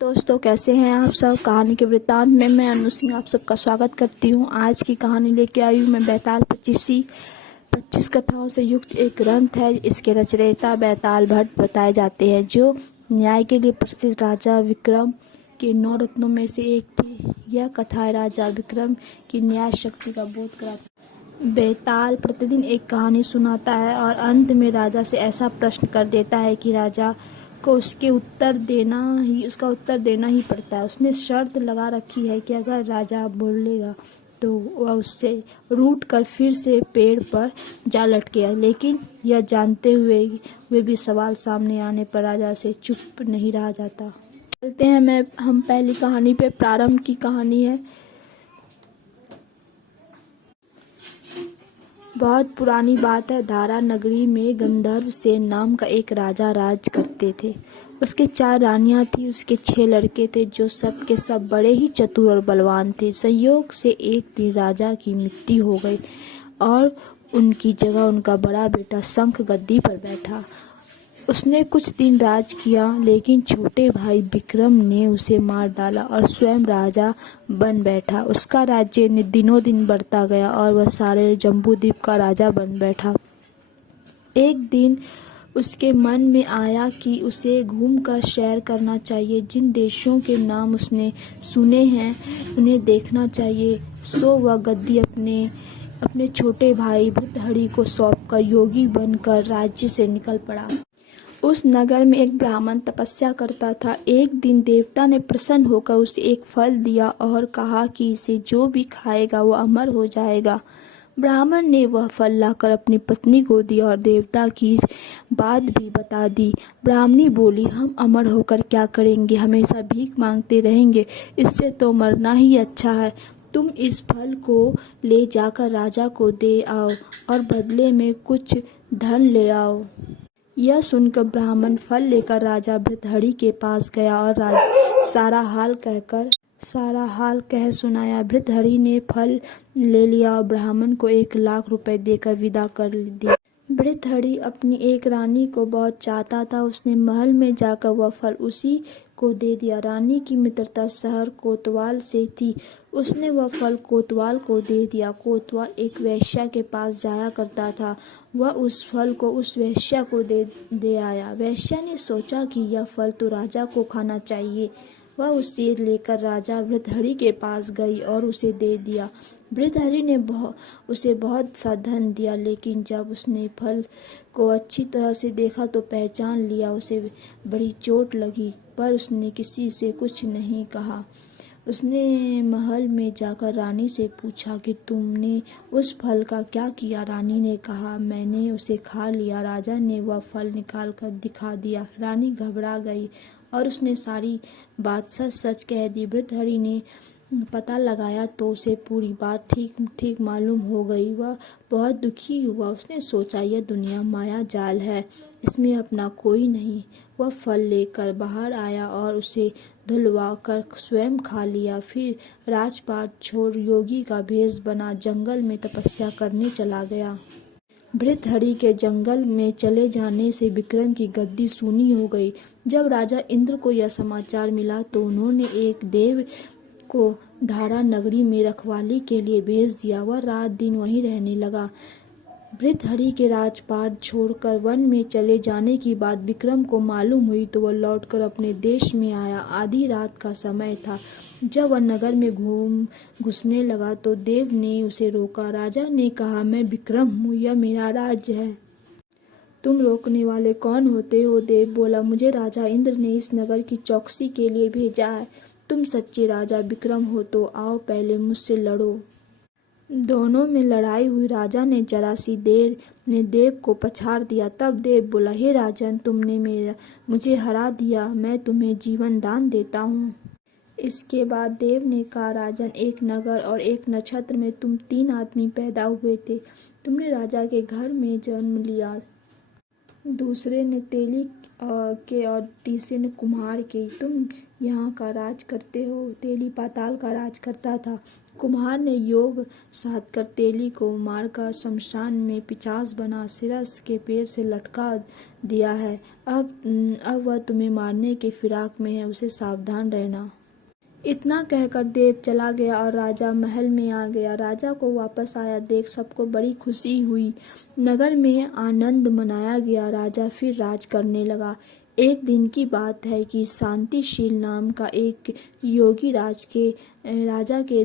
दोस्तों, कैसे हैं आप सब। कहानी के वृत्तांत में मैं अनु सिंह आप सबका स्वागत करती हूँ। आज की कहानी लेके आई हूँ मैं बैताल 25 कथाओं से युक्त एक ग्रंथ है। इसके रचयिता बैताल भट्ट बताए जाते हैं, जो न्याय के लिए प्रसिद्ध राजा विक्रम के 9 रत्नों में से एक थे। यह कथाएं राजा विक्रम की न्याय शक्ति का बोध कराती। बैताल प्रतिदिन एक कहानी सुनाता है और अंत में राजा से ऐसा प्रश्न कर देता है कि राजा को उसका उत्तर देना ही पड़ता है। उसने शर्त लगा रखी है कि अगर राजा बोलेगा तो वह उससे रूठ कर फिर से पेड़ पर जा लटकेगा। लेकिन यह जानते हुए वे भी सवाल सामने आने पर राजा से चुप नहीं रहा जाता। चलते हैं हम पहली कहानी पे। प्रारंभ की कहानी है। बहुत पुरानी बात है। धारा नगरी में गंधर्व सेन नाम का एक राजा राज करते थे। उसके 4 रानियां थी। उसके 6 लड़के थे जो सब के सब बड़े ही चतुर और बलवान थे। संयोग से एक दिन राजा की मृत्यु हो गई और उनकी जगह उनका बड़ा बेटा शंख गद्दी पर बैठा। उसने कुछ दिन राज किया, लेकिन छोटे भाई विक्रम ने उसे मार डाला और स्वयं राजा बन बैठा। उसका राज्य दिनों दिन बढ़ता गया और वह सारे जम्बूद्वीप का राजा बन बैठा। एक दिन उसके मन में आया कि उसे घूमकर सैर करना चाहिए। जिन देशों के नाम उसने सुने हैं उन्हें देखना चाहिए। सो वह गद्दी अपने छोटे भाई भृतहरि को सौंपकर योगी बनकर राज्य से निकल पड़ा। उस नगर में एक ब्राह्मण तपस्या करता था। एक दिन देवता ने प्रसन्न होकर उसे एक फल दिया और कहा कि इसे जो भी खाएगा वो अमर हो जाएगा। ब्राह्मण ने वह फल लाकर अपनी पत्नी को दिया और देवता की बात भी बता दी। ब्राह्मणी बोली, हम अमर होकर क्या करेंगे, हमेशा भीख मांगते रहेंगे, इससे तो मरना ही अच्छा है। तुम इस फल को ले जाकर राजा को दे आओ और बदले में कुछ धन ले आओ। यह सुनकर ब्राह्मण फल लेकर राजा भृतहरि के पास गया और सारा हाल कह सुनाया। भृतहरि ने फल ले लिया और ब्राह्मण को 1 लाख रुपए देकर विदा कर दिया। भृतहरि अपनी एक रानी को बहुत चाहता था। उसने महल में जाकर वह फल उसी को दे दिया। रानी की मित्रता शहर कोतवाल से थी। उसने वह फल कोतवाल को दे दिया। कोतवाल एक वेश्या के पास जाया करता था। वह उस फल को उस वेश्या को दे आया। वेश्या ने सोचा कि यह फल तो राजा को खाना चाहिए। वह उसे लेकर राजा भृतहरि के पास गई और उसे दे दिया। भृतहरि ने उसे बहुत सा धन दिया, लेकिन जब उसने फल को अच्छी तरह से देखा तो पहचान लिया। उसे बड़ी चोट लगी, पर उसने किसी से कुछ नहीं कहा। उसने महल में जाकर रानी से पूछा कि तुमने उस फल का क्या किया। रानी ने कहा, मैंने उसे खा लिया। राजा ने वह फल निकाल कर दिखा दिया। रानी घबरा गई और उसने सारी बात सच सच कह दी। भृतहरि ने पता लगाया तो उसे पूरी बात ठीक मालूम हो गई। वह बहुत दुखी हुआ। उसने सोचा, यह दुनिया माया जाल है, इसमें अपना कोई नहीं। वह फल लेकर बाहर आया और उसे धुलवा कर स्वयं खा लिया। फिर राजपाट छोड़ योगी का भेष बना जंगल में तपस्या करने चला गया। भृतहरि के जंगल में चले जाने से विक्रम की गद्दी सूनी हो गई। जब राजा इंद्र को यह समाचार मिला तो उन्होंने एक देव को धारा नगरी में रखवाली के लिए भेज दिया। वह रात दिन वहीं रहने लगा। भृतहरि के राजपाट छोड़कर वन में चले जाने की बात विक्रम को मालूम हुई तो वह लौटकर अपने देश में आया। आधी रात का समय था। जब वह नगर में घुसने लगा तो देव ने उसे रोका। राजा ने कहा, मैं विक्रम हूँ, यह मेरा राज्य है। तुम रोकने वाले कौन होते हो? देव बोला, मुझे राजा इंद्र ने इस नगर की चौकसी के लिए भेजा है। तुम सच्चे राजा विक्रम हो तो आओ पहले मुझसे लड़ो। दोनों में लड़ाई हुई। राजा ने जरा सी देर में देव को पछाड़ दिया। तब देव बोला, हे राजन, तुमने मुझे हरा दिया, मैं तुम्हें जीवन दान देता हूँ। इसके बाद देव ने कहा, राजन, एक नगर और एक नक्षत्र में तुम 3 आदमी पैदा हुए थे। तुमने राजा के घर में जन्म लिया। दूसरे ने तेली और तीसरे ने कुम्हार के, तुम यहाँ का राज करते हो। तेली पाताल का राज करता था। कुम्हार ने योग साध कर तेली को मारकर शमशान में पिशाच बना सिरस के पैर से लटका दिया है। अब वह तुम्हें मारने के फिराक में है, उसे सावधान रहना। इतना कहकर देव चला गया और राजा महल में आ गया। राजा को वापस आया देख सबको बड़ी खुशी हुई। नगर में आनंद मनाया गया। राजा फिर राज करने लगा। एक दिन की बात है कि शांतिशील नाम का एक योगी राजा के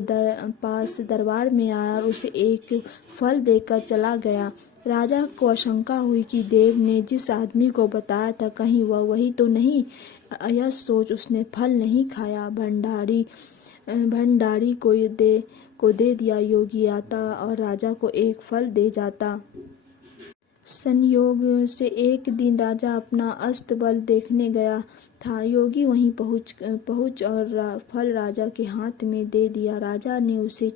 पास दरबार में आया और उसे एक फल देकर चला गया। राजा को आशंका हुई कि देव ने जिस आदमी को बताया था कहीं वह वही तो नहीं। यह सोच उसने फल नहीं खाया। भंडारी को दे दिया। योगी आता और राजा को एक फल दे जाता। संयोग से एक दिन राजा अपना अस्तबल देखने गया था। योगी वहीं पहुंच और फल राजा के हाथ में दे दिया। राजा ने उसे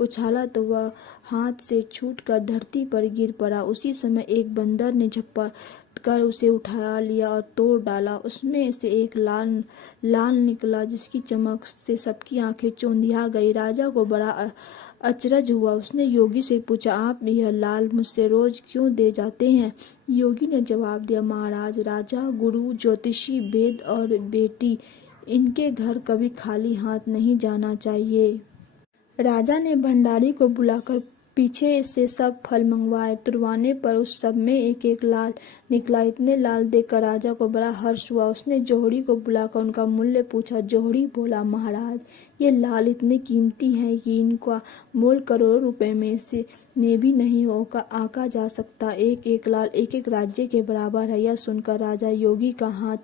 उछाला तो वह हाथ से छूटकर धरती पर गिर पड़ा। उसी समय एक बंदर ने झपट कर उसे उठा लिया और तोड़ डाला। उसमें से एक लाल निकला जिसकी चमक से सबकी आंखें चौंधिया गई। राजा को बड़ा अचरज हुआ। उसने योगी से पूछा, आप यह लाल मुझसे रोज क्यों दे जाते हैं? योगी ने जवाब दिया, महाराज, राजा, गुरु, ज्योतिषी, वेद और बेटी, इनके घर कभी खाली हाथ नहीं जाना चाहिए। राजा ने भंडारी को बुलाकर पीछे से सब फल मंगवाए। तुड़वाने पर उस सब में एक एक लाल निकला। इतने लाल देखकर राजा को बड़ा हर्ष हुआ। उसने जोहड़ी को बुलाकर उनका मूल्य पूछा। जोहड़ी बोला, महाराज, ये लाल इतने कीमती हैं कि इनका मोल करोड़ों रुपए में भी नहीं आका जा सकता। एक एक लाल एक एक राज्य के बराबर है। यह सुनकर राजा योगी का हाथ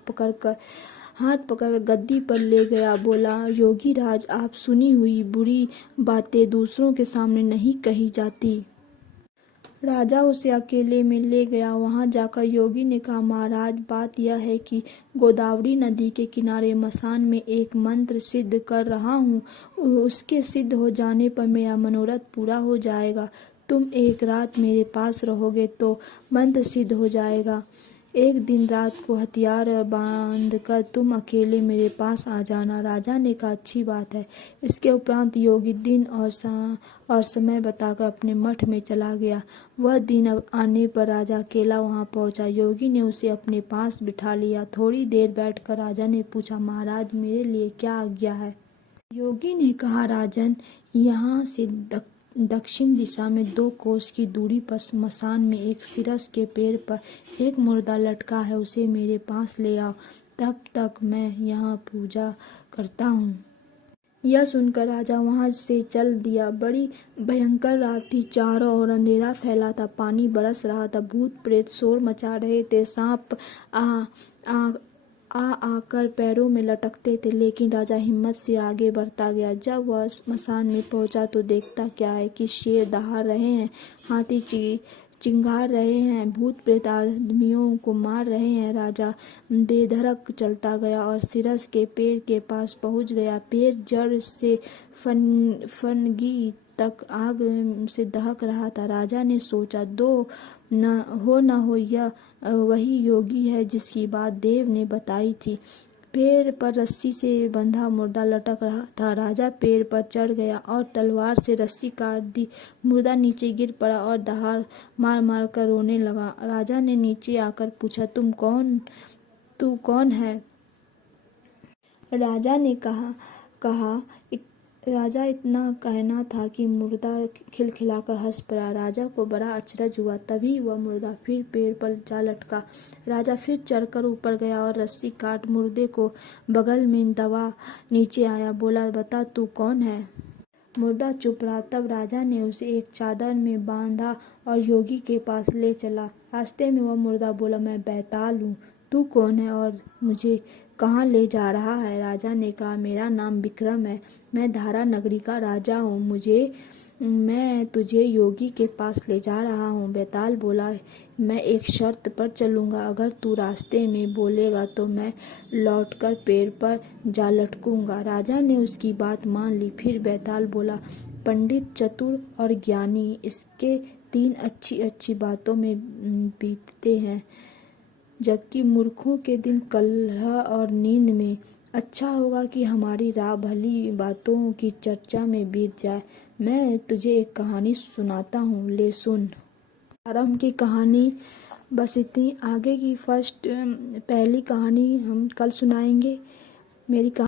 पकड़ गद्दी पर ले गया। बोला, योगी राज, आप सुनी हुई बुरी बातें दूसरों के सामने नहीं कही जाती। राजा उसे अकेले में ले गया। वहां जाकर योगी ने कहा, महाराज, बात यह है कि गोदावरी नदी के किनारे मसान में एक मंत्र सिद्ध कर रहा हूँ। उसके सिद्ध हो जाने पर मेरा मनोरथ पूरा हो जाएगा। तुम एक रात मेरे पास रहोगे तो मंत्र सिद्ध हो जाएगा। एक दिन रात को हथियार बांधकर तुम अकेले मेरे पास आ जाना। राजा ने कहा, अच्छी बात है। इसके उपरांत योगी दिन और समय बताकर अपने मठ में चला गया। वह दिन आने पर राजा अकेला वहां पहुंचा। योगी ने उसे अपने पास बिठा लिया। थोड़ी देर बैठकर राजा ने पूछा, महाराज, मेरे लिए क्या आज्ञा है? योगी ने कहा, राजन, यहाँ से दक्षिण दिशा में 2 कोस की दूरी पर स्मशान में एक सिरस के पेड़ पर एक मुर्दा लटका है। उसे मेरे पास ले आओ। तब तक मैं यहाँ पूजा करता हूँ। यह सुनकर राजा वहां से चल दिया। बड़ी भयंकर रात थी। चारों ओर अंधेरा फैला था। पानी बरस रहा था। भूत प्रेत शोर मचा रहे थे। सांप आकर पैरों में लटकते थे। लेकिन राजा हिम्मत से आगे बढ़ता गया। जब वह स्मशान में पहुंचा तो देखता क्या है कि शेर दहाड़ रहे हैं, हाथी चिंगार रहे हैं, भूत प्रेत आदमियों को मार रहे हैं। राजा बेधड़क चलता गया और सिरस के पेड़ के पास पहुंच गया। पेड़ जड़ से फनगी तक आग से दहक रहा था। राजा ने सोचा, न हो यह वही योगी है जिसकी बात देव ने बताई थी। पेड़ पर रस्सी से बंधा मुर्दा लटक रहा था। राजा पेड़ पर चढ़ गया और तलवार से रस्सी काट दी। मुर्दा नीचे गिर पड़ा और दहाड़ मार मार कर रोने लगा। राजा ने नीचे आकर पूछा, तू कौन है? राजा ने कहा राजा इतना कहना था कि मुर्दा खिलखिलाकर हंस पड़ा। राजा को बड़ा अचरज हुआ। तभी वह मुर्दा फिर पेड़ पर जा लटका। राजा फिर चढ़कर ऊपर गया और रस्सी काट मुर्दे को बगल में दबा नीचे आया। बोला, बता, तू कौन है? मुर्दा चुप रहा। तब राजा ने उसे एक चादर में बांधा और योगी के पास ले चला। रास्ते में वह मुर्दा बोला, मैं बैताल हूँ। तू कौन है और मुझे कहाँ ले जा रहा है? राजा ने कहा, मेरा नाम विक्रम है। मैं धारा नगरी का राजा हूँ। मैं तुझे योगी के पास ले जा रहा हूँ। बैताल बोला, मैं एक शर्त पर चलूंगा। अगर तू रास्ते में बोलेगा तो मैं लौटकर पेड़ पर जा लटकूंगा। राजा ने उसकी बात मान ली। फिर बैताल बोला, पंडित, चतुर और ज्ञानी, इसके 3 अच्छी अच्छी बातों में बीतते हैं। जबकि मूर्खों के दिन कलह और नींद में। अच्छा होगा कि हमारी रात भली बातों की चर्चा में बीत जाए। मैं तुझे एक कहानी सुनाता हूँ, ले सुन। आरंभ की कहानी बस इतनी, आगे की पहली कहानी हम कल सुनाएंगे। मेरी कहानी